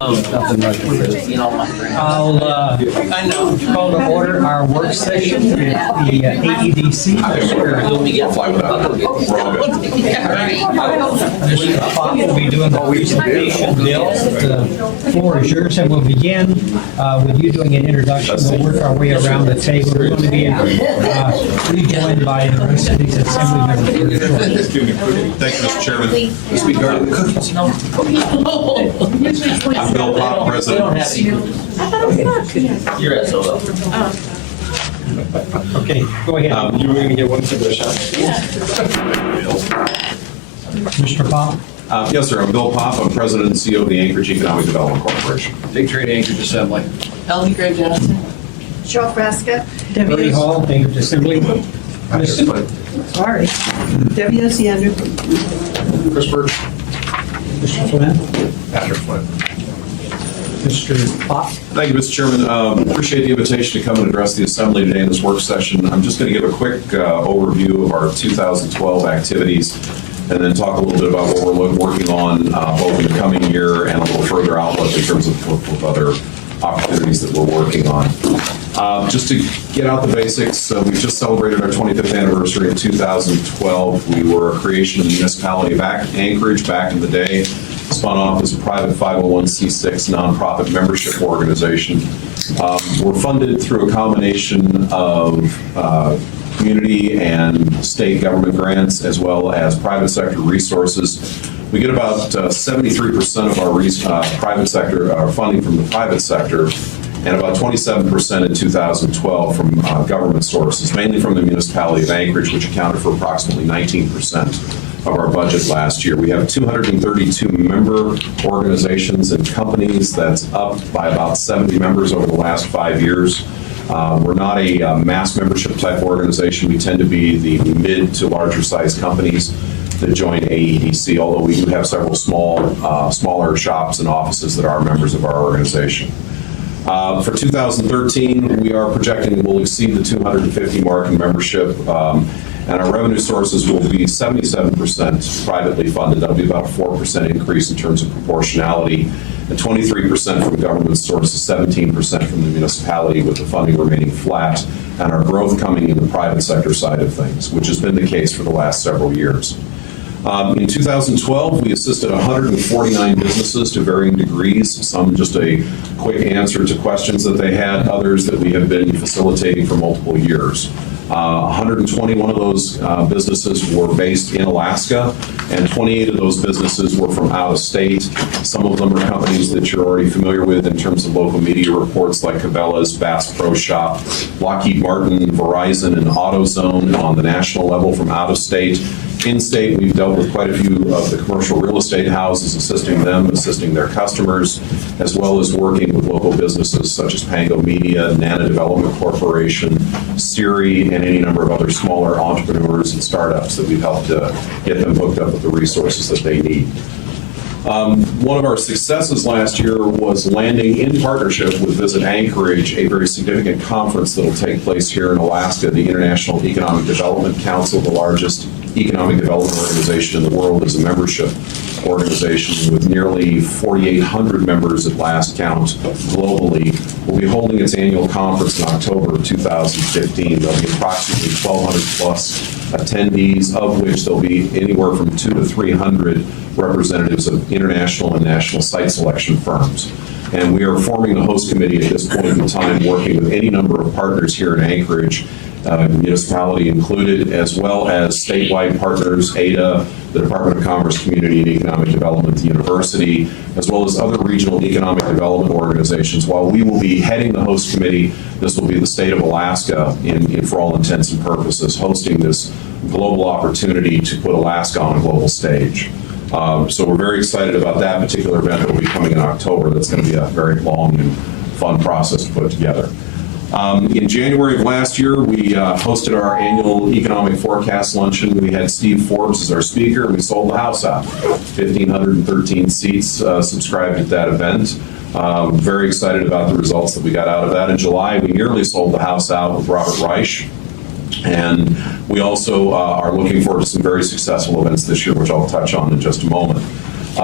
Nothing much. I'll call to order our work session with the AEDC. Mr. Pop will be doing the presentation. Bill, the floor is yours, and we'll begin with you doing an introduction. We'll work our way around the table. We're going to be rejoined by the rest of these assembly members. Thank you, Mr. Chairman. This week, I'm Bill Pop, President. You're SOL. Okay, go ahead. You were going to get one submission. Mr. Pop. Yes, sir. I'm Bill Pop. I'm President and CEO of the Anchorage Economic Development Corporation. Big Trade Anchorage Assembly. Ellen Gray Johnson. Cheryl Frasca. Debbie Hall, Anchorage Assembly. Sorry. Debbie Osiander. Chris Birch. Mr. Flynn. Patrick Flynn. Mr. Pop. Thank you, Mr. Chairman. Appreciate the invitation to come and address the Assembly today in this work session. I'm just going to give a quick overview of our 2012 activities and then talk a little bit about what we're working on both in the coming year and a little further outlook in terms of other opportunities that we're working on. Just to get out the basics, we've just celebrated our 25th anniversary in 2012. We were a creation of the municipality of Anchorage back in the day, spun off as a private 501c6 nonprofit membership organization. We're funded through a combination of community and state government grants as well as private sector resources. We get about 73% of our private sector funding from the private sector and about 27% in 2012 from government sources, mainly from the municipality of Anchorage, which accounted for approximately 19% of our budget last year. We have 232 member organizations and companies. That's up by about 70 members over the last 5 years. We're not a mass membership type organization. We tend to be the mid to larger size companies that join AEDC, although we do have several smaller shops and offices that are members of our organization. For 2013, we are projecting we'll exceed the 250 mark in membership, and our revenue sources will be 77% privately funded. That'll be about a 4% increase in terms of proportionality, and 23% from government sources, 17% from the municipality, with the funding remaining flat, and our growth coming in the private sector side of things, which has been the case for the last several years. In 2012, we assisted 149 businesses to varying degrees, some just a quick answer to questions that they had, others that we have been facilitating for multiple years. 121 of those businesses were based in Alaska, and 28 of those businesses were from out of state. Some of them are companies that you're already familiar with in terms of local media reports like Cabela's, Bass Pro Shop, Lockheed Martin, Verizon, and AutoZone on the national level from out of state. In-state, we've dealt with quite a few of the commercial real estate houses, assisting them, assisting their customers, as well as working with local businesses such as Pango Media, Nana Development Corporation, Siri, and any number of other smaller entrepreneurs and startups that we've helped to get them hooked up with the resources that they need. One of our successes last year was landing in partnership with Visit Anchorage, a very significant conference that will take place here in Alaska. The International Economic Development Council, the largest economic development organization in the world, is a membership organization with nearly 4,800 members at last count globally, will be holding its annual conference in October of 2015. There'll be approximately 1,200 plus attendees, of which there'll be anywhere from 200 to 300 representatives of international and national site selection firms. And we are forming the host committee at this point in time, working with any number of partners here in Anchorage, municipality included, as well as statewide partners, ADA, the Department of Commerce, Community and Economic Development, the university, as well as other regional economic development organizations. While we will be heading the host committee, this will be the state of Alaska, for all intents and purposes, hosting this global opportunity to put Alaska on a global stage. So we're very excited about that particular event that will be coming in October. That's going to be a very long and fun process to put together. In January of last year, we hosted our annual economic forecast luncheon. We had Steve Forbes as our speaker, and we sold the house out. 1,513 seats subscribed at that event. Very excited about the results that we got out of that. In July, we nearly sold the house out with Robert Reich. And we also are looking forward to some very successful events this year, which I'll touch on in just a moment.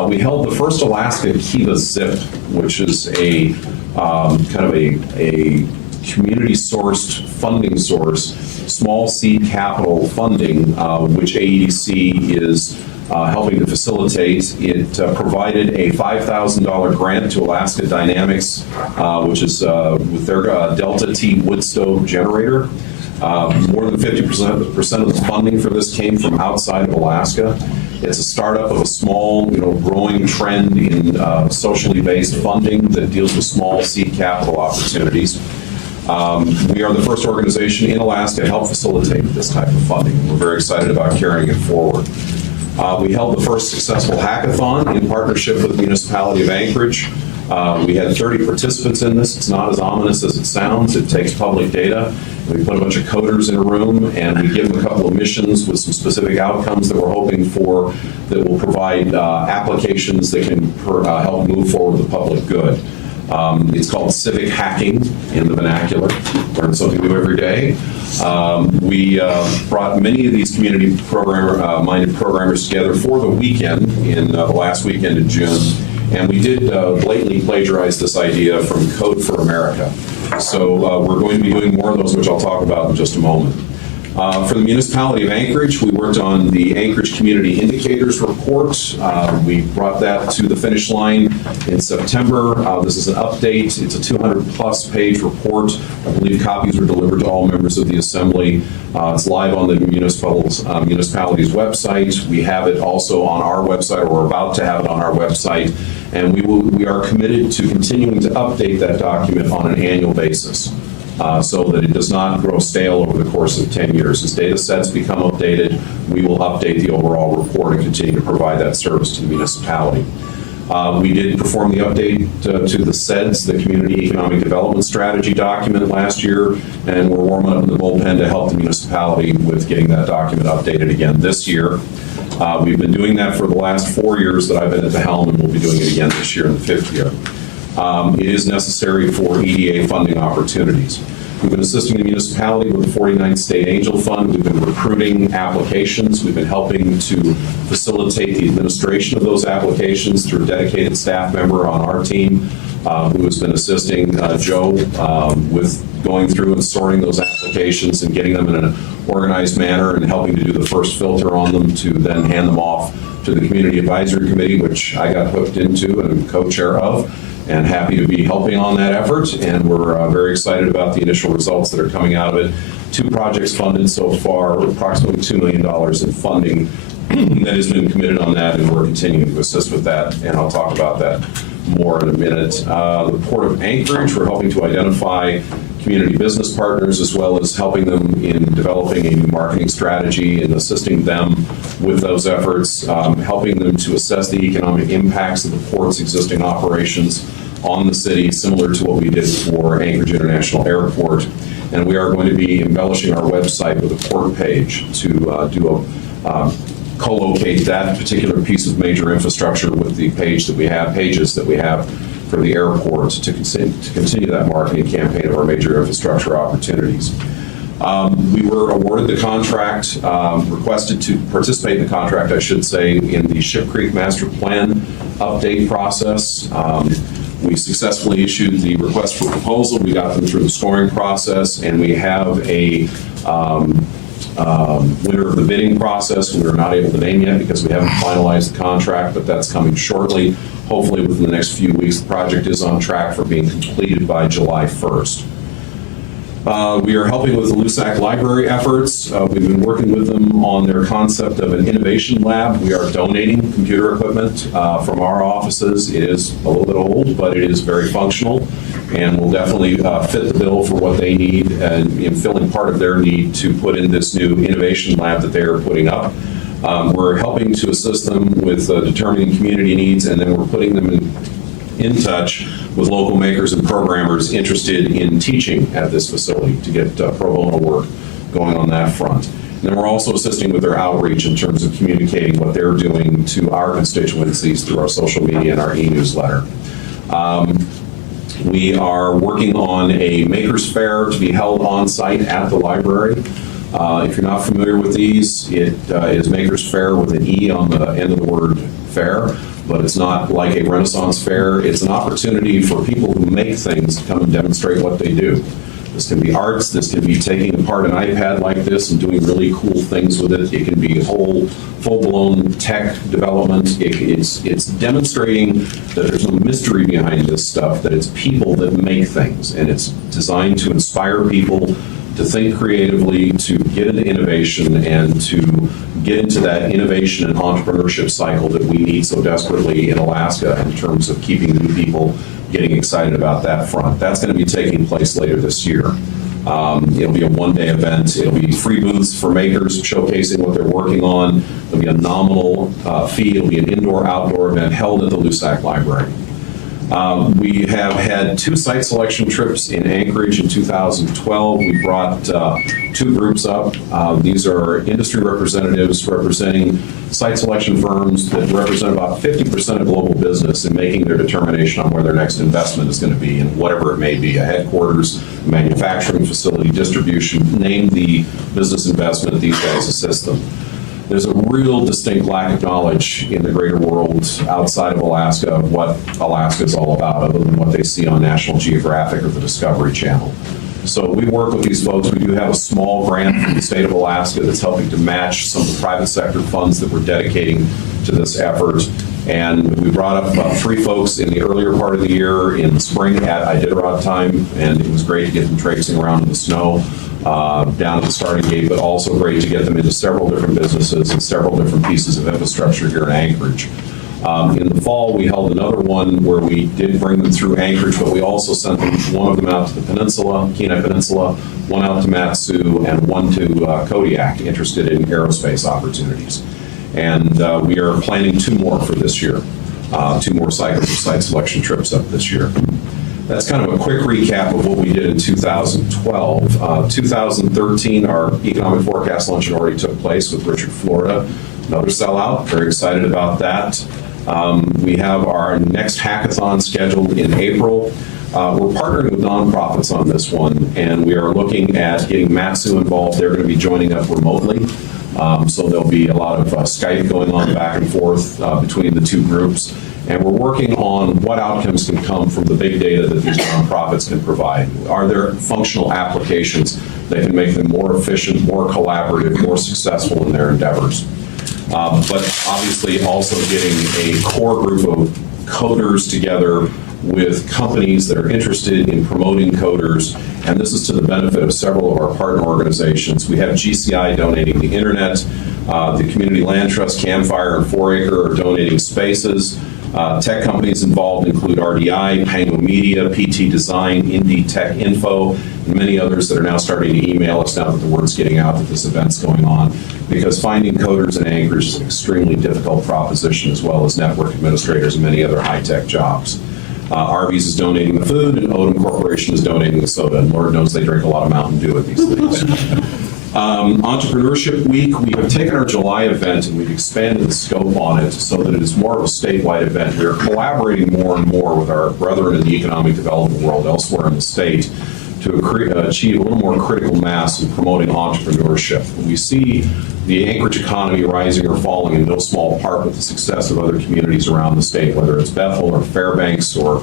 We held the first Alaska Kiva Zip, which is a kind of a community-sourced funding source, small seed capital funding, which AEDC is helping to facilitate. It provided a $5,000 grant to Alaska Dynamics, which is with their Delta T wood stove generator. More than 50% of the funding for this came from outside of Alaska. It's a startup of a small, growing trend in socially based funding that deals with small seed capital opportunities. We are the first organization in Alaska to help facilitate this type of funding. We're very excited about carrying it forward. We held the first successful hackathon in partnership with the municipality of Anchorage. We had 30 participants in this. It's not as ominous as it sounds. It takes public data. We put a bunch of coders in a room, and we give them a couple of missions with some specific outcomes that we're hoping for that will provide applications that can help move forward the public good. It's called civic hacking in the vernacular. Learn something new every day. We brought many of these community minded programmers together for the weekend in the last weekend in June. And we did blatantly plagiarize this idea from Code for America. So we're going to be doing more of those, which I'll talk about in just a moment. For the municipality of Anchorage, we worked on the Anchorage Community Indicators Report. We brought that to the finish line in September. This is an update. It's a 200-plus page report. I believe copies were delivered to all members of the Assembly. It's live on the municipality's website. We have it also on our website, or we're about to have it on our website. And we are committed to continuing to update that document on an annual basis. So that it does not grow stale over the course of 10 years. As data sets become updated, we will update the overall report and continue to provide that service to the municipality. We did perform the update to the CEDS, the Community Economic Development Strategy document last year, and we're warming up in the bullpen to help the municipality with getting that document updated again this year. We've been doing that for the last 4 years that I've been at the helm, and we'll be doing it again this year in the 5th year. It is necessary for EDA funding opportunities. We've been assisting the municipality with the 49th State Angel Fund. We've been recruiting applications. We've been helping to facilitate the administration of those applications through a dedicated staff member on our team who has been assisting Joe with going through and sorting those applications and getting them in an organized manner and helping to do the first filter on them to then hand them off to the Community Advisory Committee, which I got hooked into and am co-chair of. And happy to be helping on that effort, and we're very excited about the initial results that are coming out of it. 2 projects funded so far, approximately $2 million in funding that has been committed on that, and we're continuing to assist with that, and I'll talk about that more in a minute. The Port of Anchorage, we're helping to identify community business partners as well as helping them in developing a new marketing strategy and assisting them with those efforts, helping them to assess the economic impacts of the port's existing operations on the city, similar to what we did for Anchorage International Airport. And we are going to be embellishing our website with a port page to co-locate that particular piece of major infrastructure with the pages that we have for the airport to continue that marketing campaign of our major infrastructure opportunities. We were awarded the contract, requested to participate in the contract, I should say, in the Ship Creek Master Plan update process. We successfully issued the request for proposal. We got them through the scoring process, and we have a winner of the bidding process. We are not able to name yet because we haven't finalized the contract, but that's coming shortly. Hopefully within the next few weeks. The project is on track for being completed by July 1st. We are helping with the LUSAC library efforts. We've been working with them on their concept of an innovation lab. We are donating computer equipment from our offices. It is a little bit old, but it is very functional and will definitely fit the bill for what they need and in filling part of their need to put in this new innovation lab that they are putting up. We're helping to assist them with determining community needs, and then we're putting them in touch with local makers and programmers interested in teaching at this facility to get pro bono work going on that front. And then we're also assisting with their outreach in terms of communicating what they're doing to our constituencies through our social media and our e-newsletter. We are working on a makers fair to be held on site at the library. If you're not familiar with these, it is Makers Fair with an E on the end of the word fair, but it's not like a Renaissance fair. It's an opportunity for people who make things to come and demonstrate what they do. This can be arts, this can be taking apart an iPad like this and doing really cool things with it. It can be whole, full-blown tech development. It's demonstrating that there's no mystery behind this stuff, that it's people that make things, and it's designed to inspire people to think creatively, to get into innovation, and to get into that innovation and entrepreneurship cycle that we need so desperately in Alaska in terms of keeping new people getting excited about that front. That's going to be taking place later this year. It'll be a one-day event. It'll be free booths for makers showcasing what they're working on. There'll be a nominal fee. It'll be an indoor-outdoor event held at the Lusac Library. We have had 2 site selection trips in Anchorage in 2012. We brought 2 groups up. These are industry representatives representing site selection firms that represent about 50% of global business in making their determination on where their next investment is going to be, and whatever it may be, a headquarters, a manufacturing facility, distribution, name the business investment, these guys assist them. There's a real distinct lack of knowledge in the greater world outside of Alaska of what Alaska is all about, other than what they see on National Geographic or the Discovery Channel. So we work with these folks. We do have a small grant from the state of Alaska that's helping to match some of the private sector funds that we're dedicating to this effort. And we brought up about 3 folks in the earlier part of the year in the spring at Iditarod time, and it was great to get them traipsing around in the snow down at the starting gate, but also great to get them into several different businesses and several different pieces of infrastructure here in Anchorage. In the fall, we held another one where we did bring them through Anchorage, but we also sent them, one of them out to the peninsula, Kenai Peninsula, one out to Matsu, and one to Kodiak, interested in aerospace opportunities. And we are planning 2 more for this year, 2 more cycles of site selection trips up this year. That's kind of a quick recap of what we did in 2012. 2013, our economic forecast luncheon already took place with Richard Florida. Another sellout, very excited about that. We have our next hackathon scheduled in April. We're partnering with nonprofits on this one, and we are looking at getting Matsu involved. They're going to be joining up remotely. So there'll be a lot of Skype going on back and forth between the 2 groups. And we're working on what outcomes can come from the big data that these nonprofits can provide. Are there functional applications that can make them more efficient, more collaborative, more successful in their endeavors? But obviously also getting a core group of coders together with companies that are interested in promoting coders, and this is to the benefit of several of our partner organizations. We have GCI donating the internet, the Community Land Trust, Campfire, and 4Acre are donating spaces. Tech companies involved include RDI, Pango Media, PT Design, Indie Tech Info, and many others that are now starting to email us now that the word's getting out that this event's going on, because finding coders in Anchorage is an extremely difficult proposition, as well as network administrators and many other high-tech jobs. Arby's is donating the food, and Odom Corporation is donating the soda, and Lord knows they drink a lot of Mountain Dew at these things. Entrepreneurship Week, we have taken our July event and we've expanded the scope on it so that it is more of a statewide event. We are collaborating more and more with our brethren in the economic development world elsewhere in the state to achieve a little more critical mass in promoting entrepreneurship. We see the Anchorage economy rising or falling in no small part with the success of other communities around the state, whether it's Bethel or Fairbanks or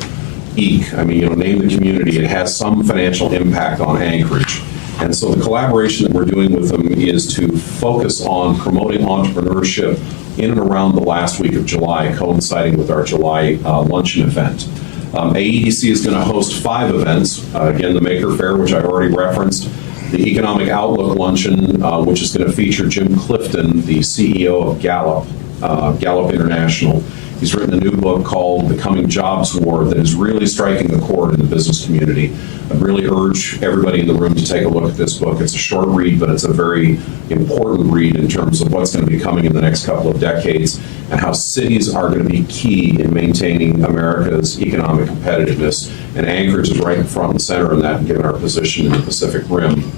Eek. I mean, name the community, it has some financial impact on Anchorage. And so the collaboration that we're doing with them is to focus on promoting entrepreneurship in and around the last week of July, coinciding with our July luncheon event. AEDC is going to host 5 events. Again, the Maker Fair, which I already referenced, the Economic Outlook Luncheon, which is going to feature Jim Clifton, the CEO of Gallup International. He's written a new book called The Coming Jobs War that is really striking the chord in the business community. I'd really urge everybody in the room to take a look at this book. It's a short read, but it's a very important read in terms of what's going to be coming in the next couple of decades and how cities are going to be key in maintaining America's economic competitiveness. And Anchorage is right in front and center in that, given our position in the Pacific Rim.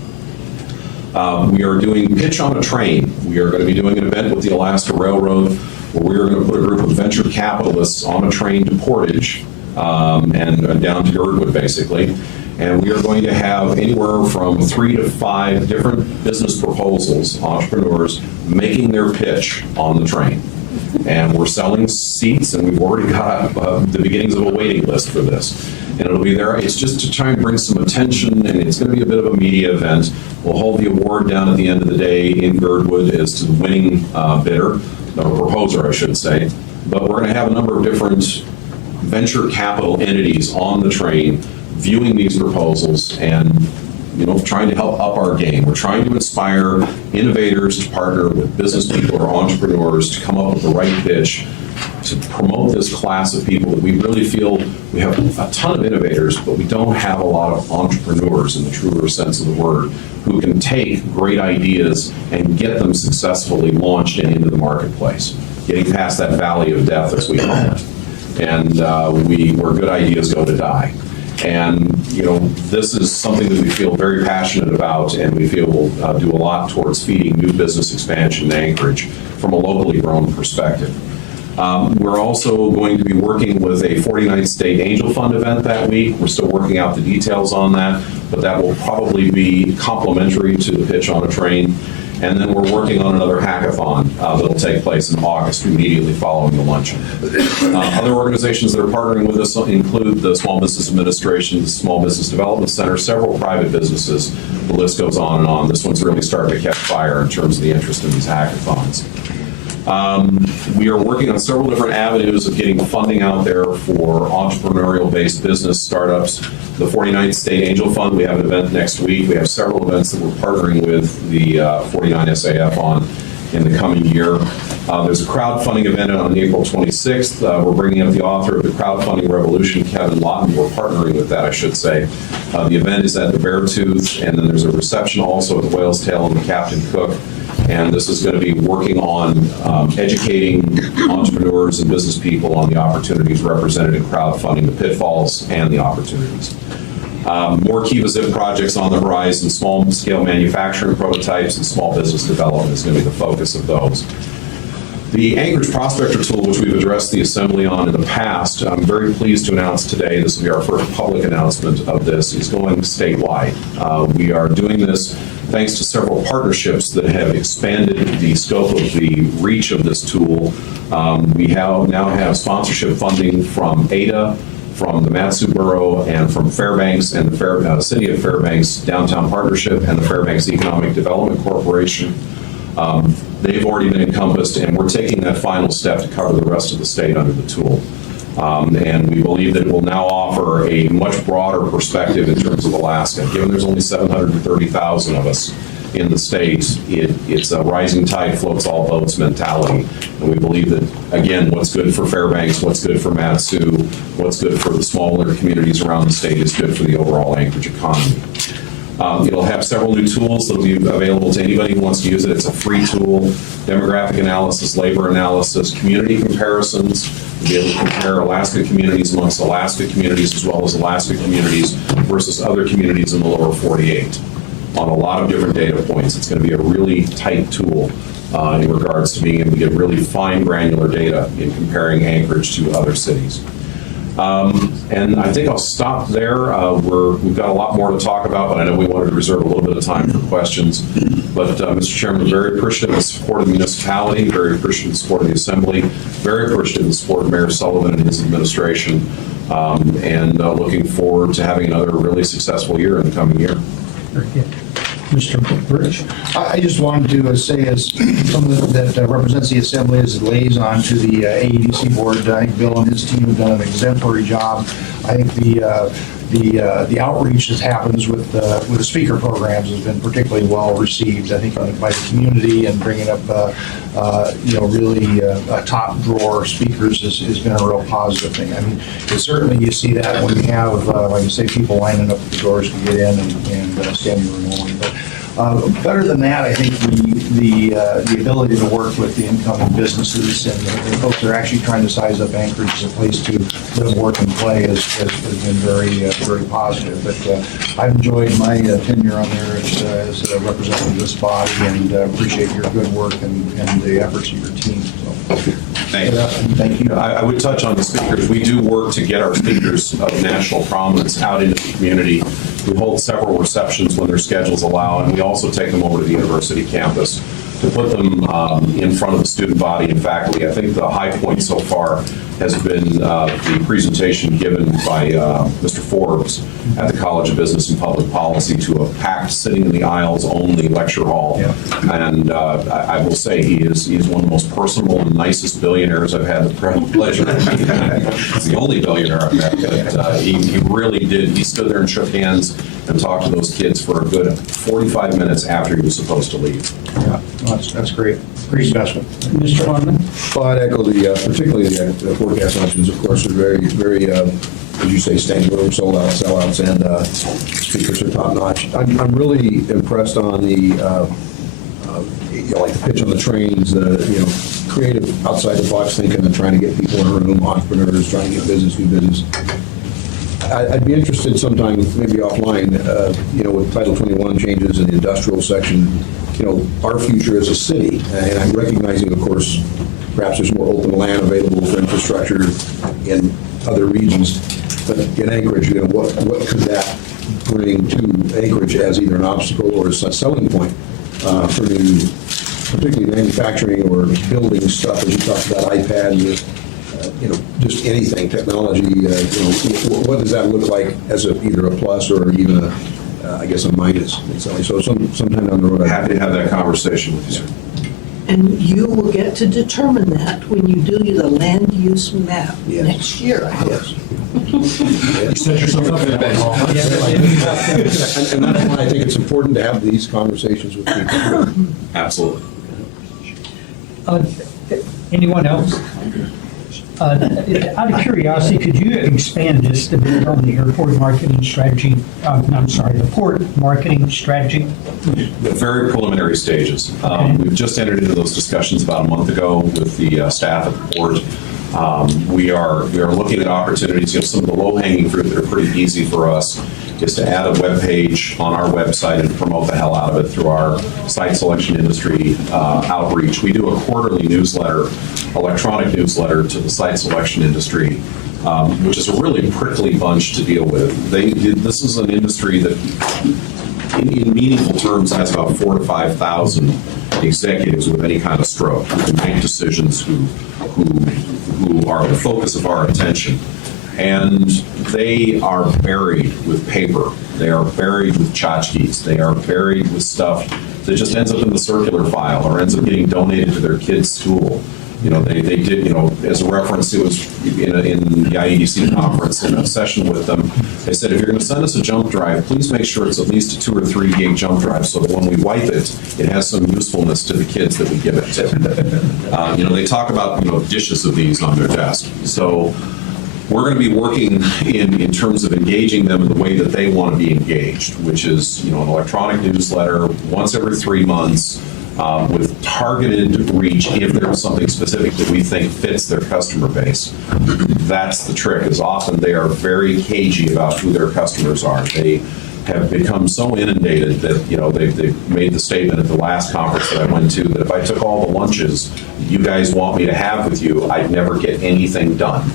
We are doing Pitch on a Train. We are going to be doing an event with the Alaska Railroad where we are going to put a group of venture capitalists on a train to Portage and down to Girdwood, basically. And we are going to have anywhere from 3 to 5 different business proposals, entrepreneurs making their pitch on the train. And we're selling seats, and we've already got the beginnings of a waiting list for this. And it'll be there. It's just to try and bring some attention, and it's going to be a bit of a media event. We'll hold the award down at the end of the day in Girdwood as to the winning bidder, or proposer, I should say. But we're going to have a number of different venture capital entities on the train viewing these proposals and trying to help up our game. We're trying to inspire innovators to partner with business people or entrepreneurs to come up with the right pitch to promote this class of people that we really feel we have a ton of innovators, but we don't have a lot of entrepreneurs in the truer sense of the word who can take great ideas and get them successfully launched and into the marketplace, getting past that valley of death, as we call it, and where good ideas go to die. And, this is something that we feel very passionate about, and we feel will do a lot towards feeding new business expansion in Anchorage from a locally grown perspective. We're also going to be working with a 49th State Angel Fund event that week. We're still working out the details on that, but that will probably be complementary to the pitch on a train. And then we're working on another hackathon that'll take place in August, immediately following the luncheon. Other organizations that are partnering with us include the Small Business Administration, the Small Business Development Center, several private businesses. The list goes on and on. This one's really starting to catch fire in terms of the interest in these hackathons. We are working on several different avenues of getting funding out there for entrepreneurial-based business startups. The 49th State Angel Fund, we have an event next week. We have several events that we're partnering with the 49 SAF on in the coming year. There's a crowdfunding event on April 26th. We're bringing up the author of the Crowdfunding Revolution, Kevin Lawton. We're partnering with that, I should say. The event is at the Beartooth, and then there's a reception also at the Whale's Tail and the Captain Cook. And this is going to be working on educating entrepreneurs and business people on the opportunities represented in crowdfunding, the pitfalls and the opportunities. More Kiva Zip projects on the horizon, small-scale manufacturing prototypes and small business development is going to be the focus of those. The Anchorage Prospector tool, which we've addressed the Assembly on in the past, I'm very pleased to announce today, this will be our first public announcement of this, is going statewide. We are doing this thanks to several partnerships that have expanded the scope of the reach of this tool. We now have sponsorship funding from ADA, from the Matsu Borough, and from Fairbanks and the City of Fairbanks Downtown Partnership and the Fairbanks Economic Development Corporation. They've already been encompassed, and we're taking that final step to cover the rest of the state under the tool. And we believe that it will now offer a much broader perspective in terms of Alaska. Given there's only 730,000 of us in the state, it's a rising tide floats all boats mentality. And we believe that, again, what's good for Fairbanks, what's good for Matsu, what's good for the smaller communities around the state is good for the overall Anchorage economy. It'll have several new tools that will be available to anybody who wants to use it. It's a free tool: demographic analysis, labor analysis, community comparisons. We'll be able to compare Alaska communities amongst Alaska communities as well as Alaska communities versus other communities in the lower 48 on a lot of different data points. It's going to be a really tight tool in regards to being able to get really fine granular data in comparing Anchorage to other cities. And I think I'll stop there. We've got a lot more to talk about, but I know we wanted to reserve a little bit of time for questions. But Mr. Chairman, very appreciative of the support of the municipality, very appreciative of the support of the Assembly, very appreciative of the support of Mayor Sullivan and his administration, and looking forward to having another really successful year in the coming year. Very good. Mr. Birch? I just wanted to say, as someone that represents the Assembly as a liaison to the AEDC board, I think Bill and his team have done an exemplary job. I think the outreach that happens with the speaker programs has been particularly well received, I think, by the community, and bringing up really top drawer speakers has been a real positive thing. I mean, certainly you see that when you have, like you say, people lining up at the doors to get in and standing room only. But better than that, I think the ability to work with the incoming businesses and the folks that are actually trying to size up Anchorage as a place to live, work, and play has been very positive. But I've enjoyed my tenure on there as a representative of this body, and appreciate your good work and the efforts of your team. So. Thank you. I would touch on the speakers. We do work to get our speakers of national prominence out into the community We hold several receptions when their schedules allow, and we also take them over to the university campus to put them in front of the student body and faculty. I think the high point so far has been the presentation given by Mr. Forbes at the College of Business and Public Policy to a packed sitting in the aisles only lecture hall. Yeah. And I will say he is one of the most personable and nicest billionaires I've had the pleasure of meeting. He's the only billionaire I've met. But he really did. He stood there and shook hands and talked to those kids for a good 45 minutes after he was supposed to leave. Yeah, that's great. Great investment. Mr. Harmon? Well, I'd echo particularly the forecast options, of course, are very, as you say, standing room, sold out, sellouts, and speakers are top notch. I'm really impressed on the, like the pitch on the trains, the, creative outside the box thinking and trying to get people in a room, entrepreneurs, trying to get business, do business. I'd be interested sometime, maybe offline, with Title 21 changes in the industrial section, our future as a city, and I'm recognizing, of course, perhaps there's more open land available for infrastructure in other regions, but in Anchorage, what could that bring to Anchorage as either an obstacle or a selling point for new, particularly manufacturing or building stuff, as you talked about iPads, just anything, technology, what does that look like as either a plus or even I guess a minus? So sometime down the road. I'm happy to have that conversation with you. And you will get to determine that when you do the land use map Yes. next year. Yes. You set yourself up for that. And that's why I think it's important to have these conversations with people. Absolutely. Anyone else? Out of curiosity, could you expand just a bit on the airport marketing strategy? The port marketing strategy? The very preliminary stages. We've just entered into those discussions about a month ago with the staff at the port. We are looking at opportunities. Some of the low-hanging fruit that are pretty easy for us is to add a web page on our website and promote the hell out of it through our site selection industry outreach. We do a quarterly newsletter, electronic newsletter to the site selection industry, which is a really prickly bunch to deal with. This is an industry that, in meaningful terms, has about 4,000 to 5,000 executives with any kind of stroke who can make decisions, who are the focus of our attention. And they are buried with paper. They are buried with tchotchkes. They are buried with stuff that just ends up in the circular file or ends up getting donated to their kids' school. They did, as a reference, it was in the IEDC conference, in a session with them, they said, if you're going to send us a jump drive, please make sure it's at least a 2 or 3 gig jump drive so that when we wipe it, it has some usefulness to the kids that we give it to. They talk about, dishes of these on their desk. So we're going to be working in terms of engaging them in the way that they want to be engaged, which is, an electronic newsletter once every 3 months, with targeted reach if there is something specific that we think fits their customer base. That's the trick, is often they are very cagey about who their customers are. They have become so inundated that, they've made the statement at the last conference that I went to that if I took all the lunches you guys want me to have with you, I'd never get anything done.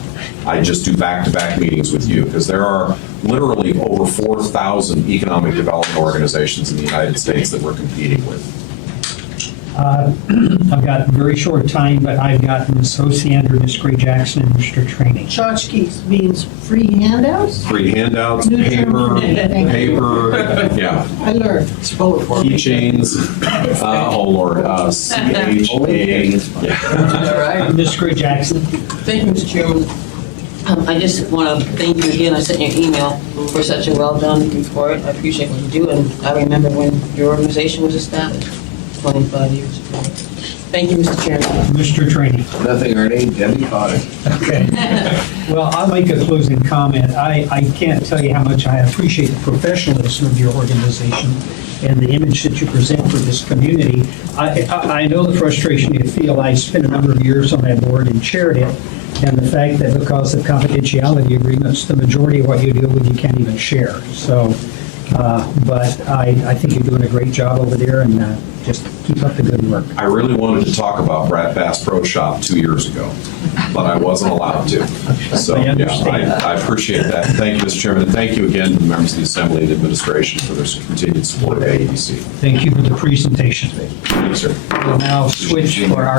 I just do back-to-back meetings with you, because there are literally over 4,000 economic development organizations in the United States that we're competing with. I've got very short time, but I've got Ms. Osiander, Ms. Gray Jackson, and Mr. Training. Tchotchkes means free handouts? Free handouts, New term paper, for me. yeah. I learned. Spell it for me. Keychains, oh Lord, CHA. All right. Ms. Gray Jackson. Thank you, Mr. Chairman. I just want to thank you again. I sent you an email for such a well-done report. I appreciate what you do, and I remember when your organization was established 25 years ago. Thank you, Mr. Chairman. Mr. Training. Nothing, Ernie. Debbie Potter. Okay. Well, I'll make a closing comment. I can't tell you how much I appreciate the professionalism of your organization and the image that you present for this community. I know the frustration you feel. I spent a number of years on that board and chaired it, and the fact that because of confidentiality agreements, the majority of what you deal with you can't even share. So But I think you're doing a great job over there, and just keep up the good work. I really wanted to talk about Brad Bass Pro Shop 2 years ago, but I wasn't allowed to. So, I yeah, understand. I appreciate that. Thank you, Mr. Chairman, and thank you again to the members of the Assembly and Administration for their continued support of AEDC. Thank you for the presentation. Thank you, sir. We'll now switch for our